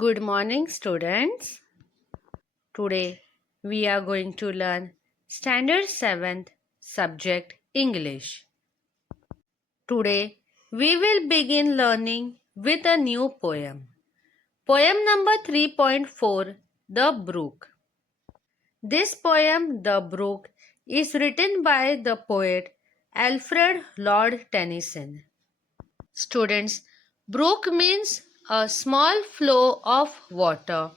Good morning, students. Today we are going to learn Standard 7th subject English. Today we will begin learning with a new poem. Poem number 3.4 The Brook. This poem, The Brook, is written by the poet Alfred Lord Tennyson. Students, brook means a small flow of water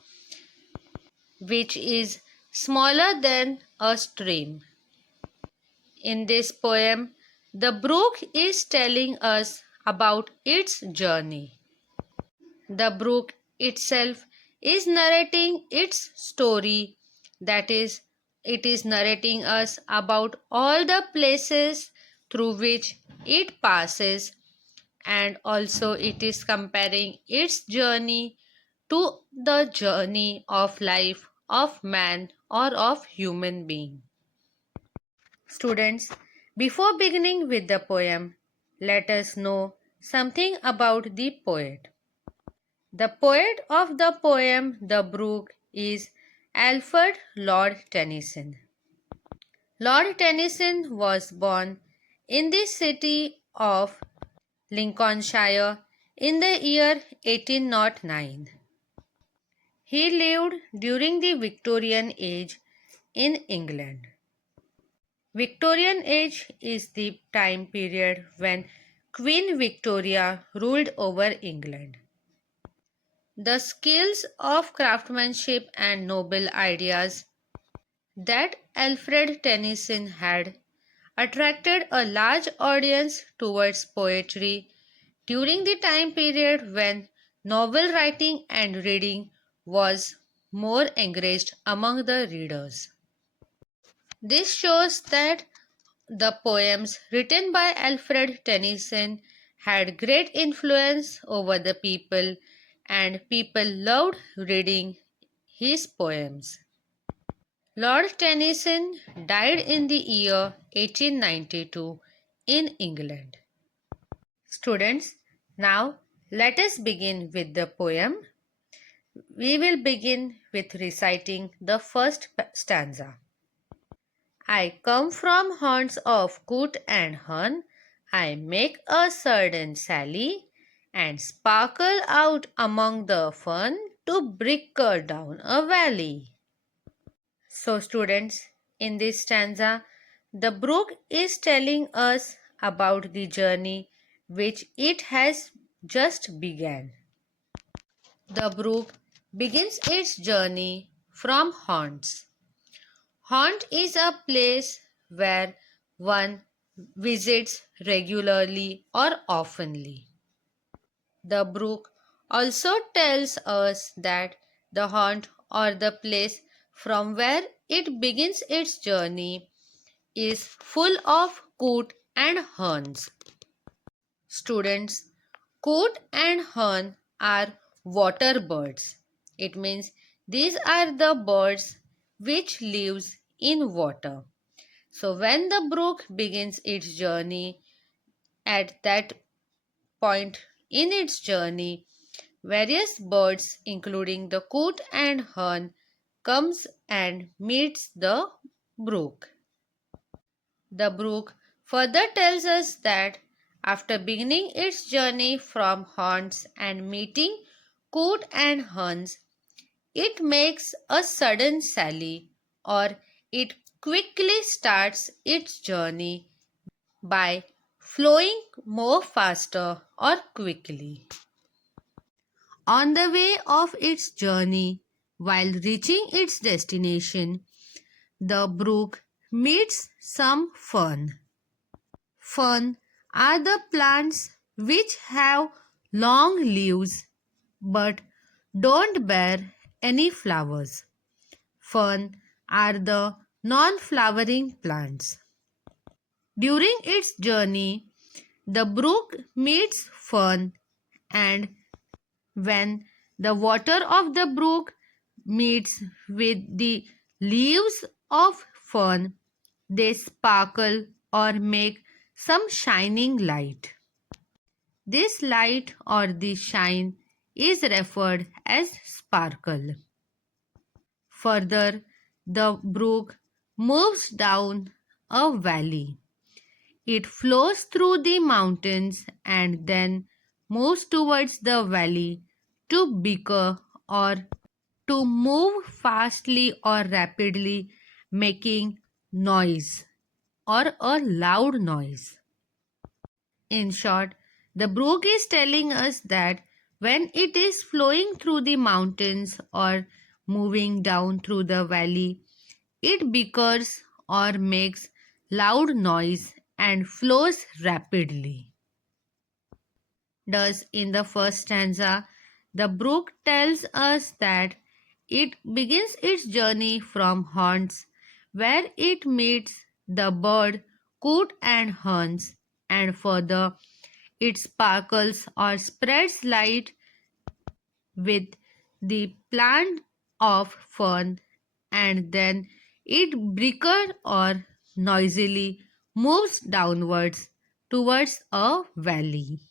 which is smaller than a stream. In this poem, the brook is telling us about its journey. The brook itself is narrating its story, that is, it is narrating us about all the places through which it passes, and also it is comparing its journey to the journey of life of man or of human being. Students, before beginning with the poem, let us know something about the poet. The poet of the poem The Brook is Alfred Lord Tennyson. Lord Tennyson was born in the city of Lincolnshire in the year 1809. He lived during the Victorian Age in England. Victorian Age is the time period when Queen Victoria ruled over England. The skills of craftsmanship and noble ideas that Alfred Tennyson had attracted a large audience towards poetry during the time period when novel writing and reading was more encouraged among the readers. This shows that the poems written by Alfred Tennyson had great influence over the people, and people loved reading his poems. Lord Tennyson died in the year 1892 in England. Students, now let us begin with the poem. We will begin with reciting the first stanza. I come from haunts of coot and hun. I make a sudden sally and sparkle out among the fern to bricker down a valley. So, students, in this stanza, the brook is telling us about the journey which it has just begun. The brook begins its journey from haunts. Haunt is a place where one visits regularly or oftenly. The brook also tells us that the haunt or the place from where it begins its journey is full of coot and herns. Students, coot and hern are water birds. It means these are the birds which lives in water. So when the brook begins its journey, at that point in its journey, various birds including the coot and hern comes and meets the brook. The brook further tells us that after beginning its journey from haunts and meeting coot and herns, it makes a sudden sally, or it quickly starts its journey by flowing more faster or quickly. On the way of its journey, while reaching its destination, the brook meets some fern. Fern are the plants which have long leaves but don't bear any flowers. Fern are the non-flowering plants. During its journey, the brook meets fern, and when the water of the brook meets with the leaves of fern, they sparkle or make some shining light. This light or the shine is referred as sparkle. Further, the brook moves down a valley. It flows through the mountains and then moves towards the valley to bicker or to move fastly or rapidly, making noise or a loud noise. In short, the brook is telling us that when it is flowing through the mountains or moving down through the valley, it bickers or makes loud noise and flows rapidly. Thus, in the first stanza, the brook tells us that it begins its journey from haunts where it meets the bird coot and horns, and further it sparkles or spreads light with the plant of fern, and then it bicker or noisily moves downwards towards a valley.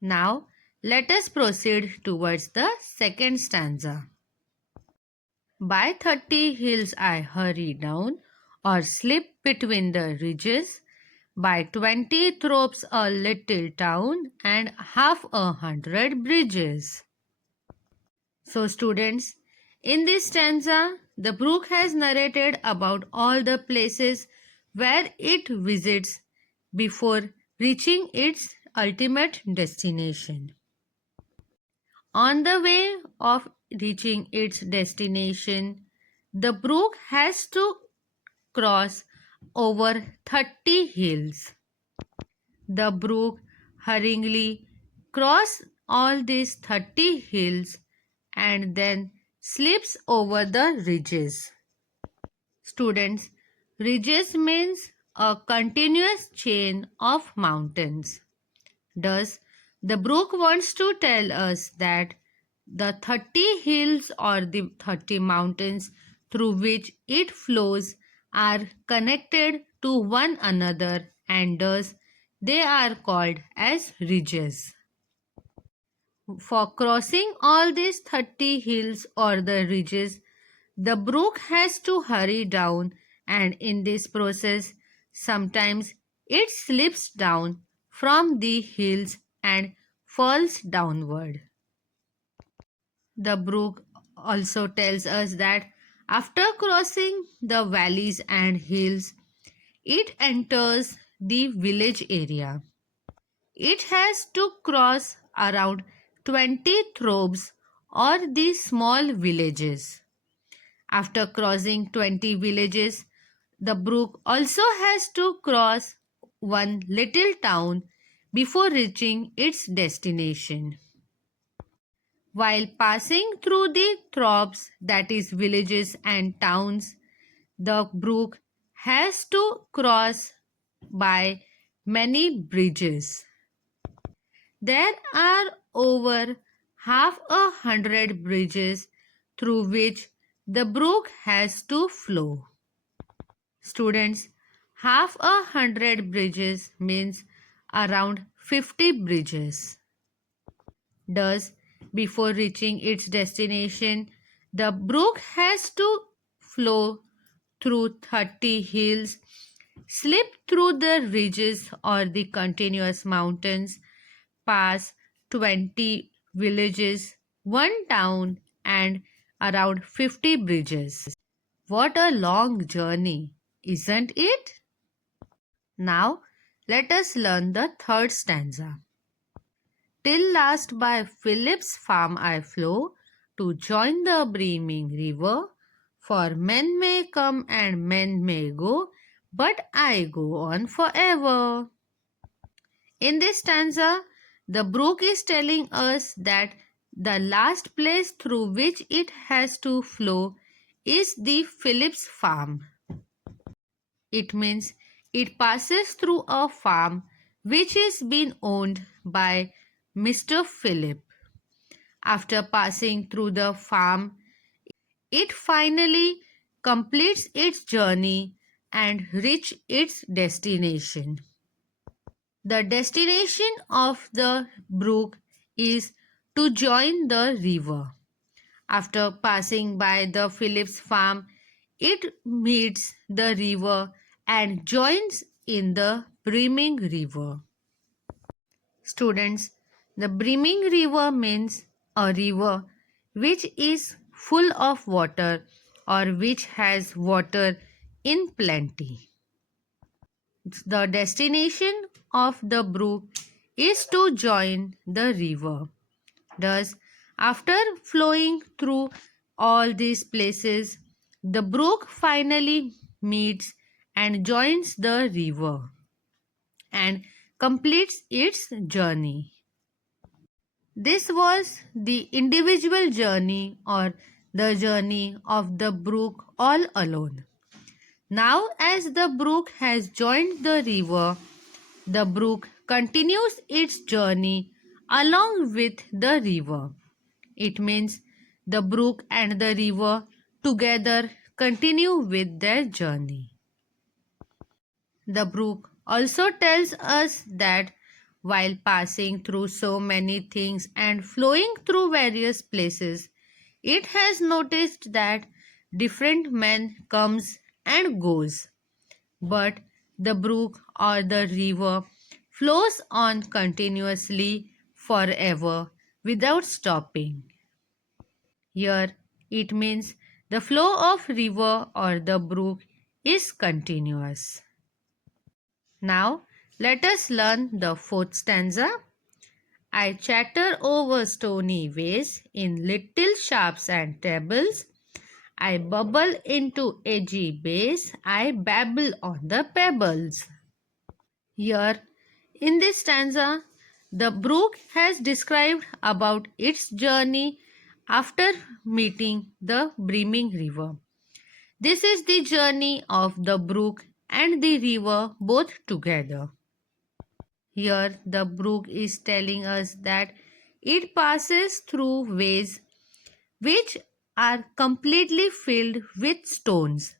Now, let us proceed towards the second stanza. By 30 hills I hurry down, or slip between the ridges. By 20 thropes a little town, and half a hundred bridges. So, students, in this stanza, the brook has narrated about all the places where it visits before reaching its ultimate destination. On the way of reaching its destination, the brook has to cross over 30 hills. The brook hurriedly crosses all these 30 hills and then slips over the ridges. Students, ridges means a continuous chain of mountains. Thus, the brook wants to tell us that the 30 hills or the 30 mountains through which it flows are connected to one another, and thus they are called as ridges. For crossing all these 30 hills or the ridges, the brook has to hurry down, and in this process, sometimes it slips down from the hills and falls downward. The brook also tells us that after crossing the valleys and hills, it enters the village area. It has to cross around 20 thropes or the small villages. After crossing 20 villages, the brook also has to cross one little town before reaching its destination. While passing through the thropes, that is villages and towns, the brook has to cross by many bridges. There are over half a hundred bridges through which the brook has to flow. Students, half a hundred bridges means around 50 bridges. Thus, before reaching its destination, the brook has to flow through 30 hills, slip through the ridges or the continuous mountains, pass 20 villages, one town, and around 50 bridges. What a long journey, isn't it? Now, let us learn the third stanza. Till last by Philip's farm I flow, to join the brimming river, for men may come and men may go, but I go on forever. In this stanza, the brook is telling us that the last place through which it has to flow is the Philip's farm. It means it passes through a farm which is being owned by Mr. Philip. After passing through the farm, it finally completes its journey and reaches its destination. The destination of the brook is to join the river. After passing by the Phillips farm, it meets the river and joins in the brimming river. Students, the brimming river means a river which is full of water or which has water in plenty. The destination of the brook is to join the river. Thus, after flowing through all these places, the brook finally meets and joins the river and completes its journey. This was the individual journey or the journey of the brook all alone. Now, as the brook has joined the river, the brook continues its journey along with the river. It means the brook and the river together continue with their journey. The brook also tells us that while passing through so many things and flowing through various places, it has noticed that different men comes and goes. But the brook or the river flows on continuously forever without stopping. Here it means the flow of river or the brook is continuous. Now let us learn the fourth stanza. I chatter over stony ways in little sharps and trebles. I bubble into edgy bass. I babble on the pebbles. Here in this stanza, the brook has described about its journey after meeting the brimming river. This is the journey of the brook and the river both together. Here the brook is telling us that it passes through ways which are completely filled with stones.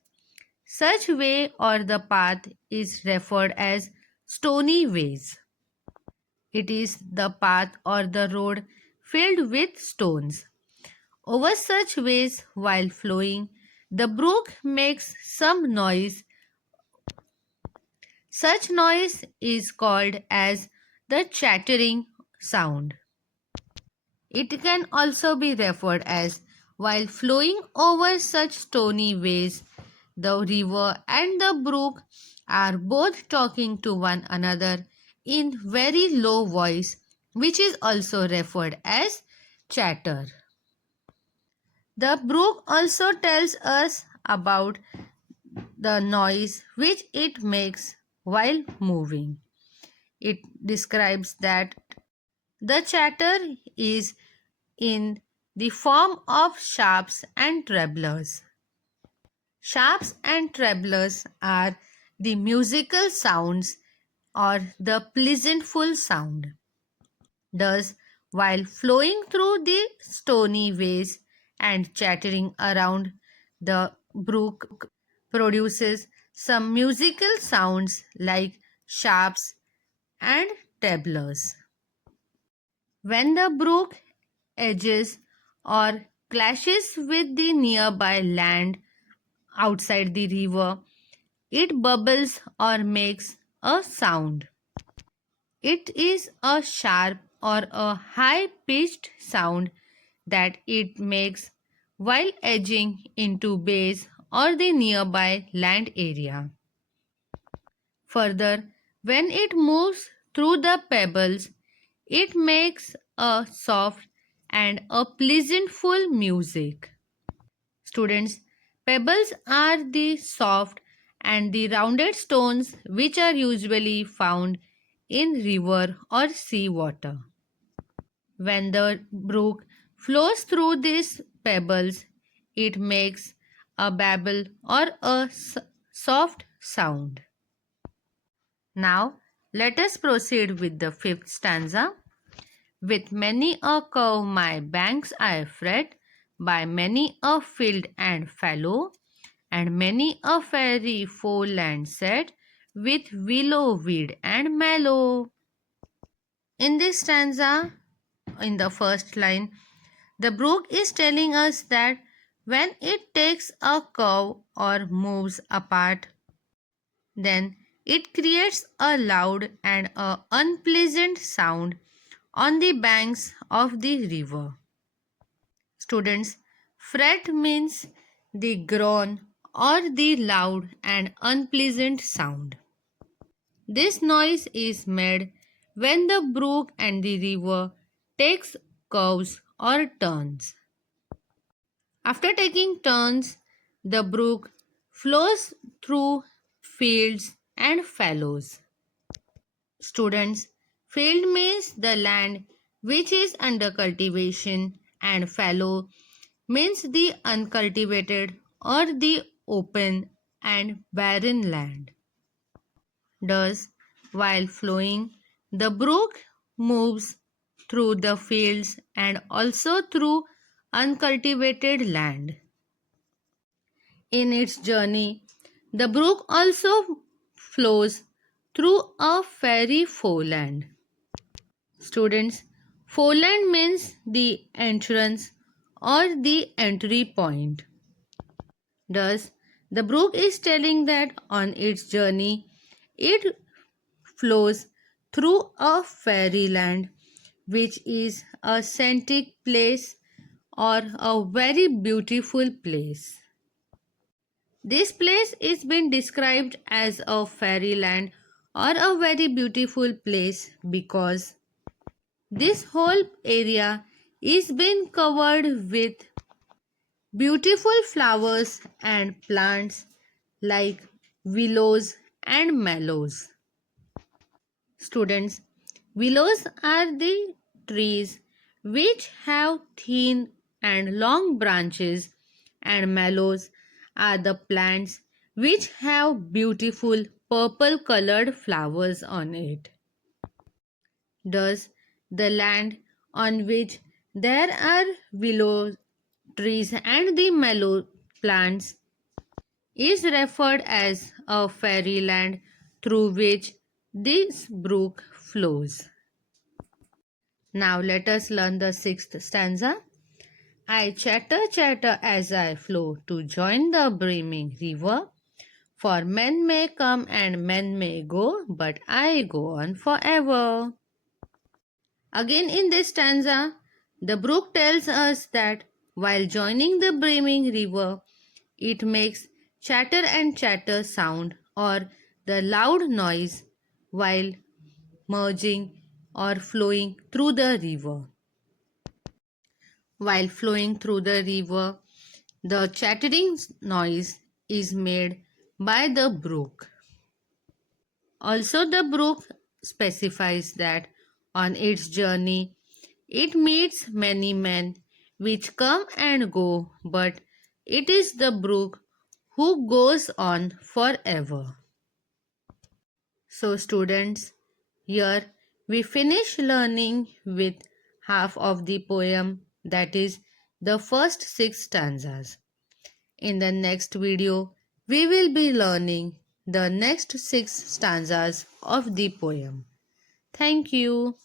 Such way or the path is referred as stony ways. It is the path or the road filled with stones. Over such ways while flowing, the brook makes some noise. Such noise is called as the chattering sound. It can also be referred as while flowing over such stony ways, the river and the brook are both talking to one another in very low voice, which is also referred as chatter. The brook also tells us about the noise which it makes while moving. It describes that the chatter is in the form of sharps and treblers. Sharps and treblers are the musical sounds or the pleasantful sound. Thus, while flowing through the stony ways and chattering around, the brook produces some musical sounds like sharps and treblers. When the brook edges or clashes with the nearby land outside the river, it bubbles or makes a sound. It is a sharp or a high pitched sound that it makes while edging into bays or the nearby land area. Further, when it moves through the pebbles, it makes a soft and a pleasantful music. Students, pebbles are the soft and the rounded stones which are usually found in river or sea water. When the brook flows through these pebbles, it makes a babble or a soft sound. Now, let us proceed with the fifth stanza. With many a curve my banks I fret, by many a field and fallow, and many a fairy foreland set, with willow weed and mallow. In this stanza, In the first line, the brook is telling us that when it takes a curve or moves apart, then it creates a loud and a unpleasant sound on the banks of the river. Students, fret means the groan or the loud and unpleasant sound. This noise is made when the brook and the river takes curves or turns. After taking turns, the brook flows through fields and fallows. Students, field means the land which is under cultivation and fallow means the uncultivated or the open and barren land. Thus, while flowing, the brook moves through the fields and also through uncultivated land. In its journey, the brook also flows through a fairy foreland. Students, foreland means the entrance or the entry point. Thus, the brook is telling that on its journey, it flows through a fairyland, which is a scenic place or a very beautiful place. This place is been described as a fairyland or a very beautiful place because this whole area is been covered with beautiful flowers and plants like willows and mallows. Students, willows are the trees which have thin and long branches, and mallows are the plants which have beautiful purple colored flowers on it. Thus, the land on which there are willow trees and the mallow plants is referred as a fairyland through which this brook flows. Now let us learn the sixth stanza. I chatter, chatter as I flow to join the brimming river. For men may come and men may go, but I go on forever. Again in this stanza, the brook tells us that while joining the brimming river, it makes chatter and chatter sound or the loud noise while merging or flowing through the river. While flowing through the river, the chattering noise is made by the brook. Also, the brook specifies that on its journey, it meets many men which come and go, but it is the brook who goes on forever. So, students, here we finish learning with half of the poem, that is, the first six stanzas. In the next video, we will be learning the next six stanzas of the poem. Thank you.